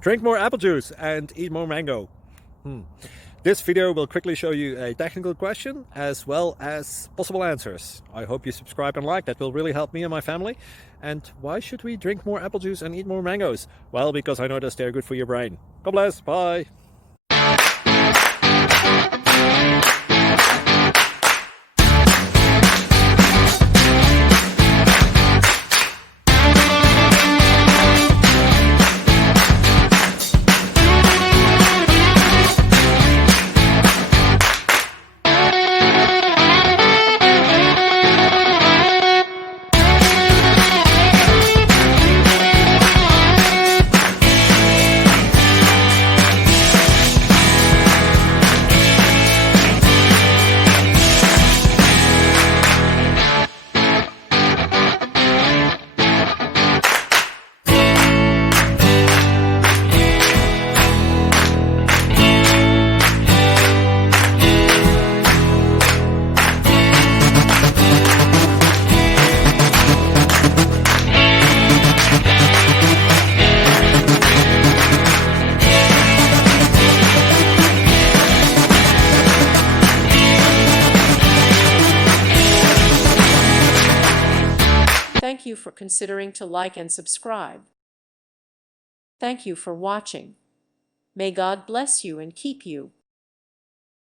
Drink more apple juice and eat more mango. This video will quickly show you a technical question as well as possible answers. I hope you subscribe and like, that will really help me and my family. And why should we drink more apple juice and eat more mangoes? Well, because I noticed they're good for your brain. God bless, bye. Thank you for considering to like and subscribe. Thank you for watching. May God bless you and keep you.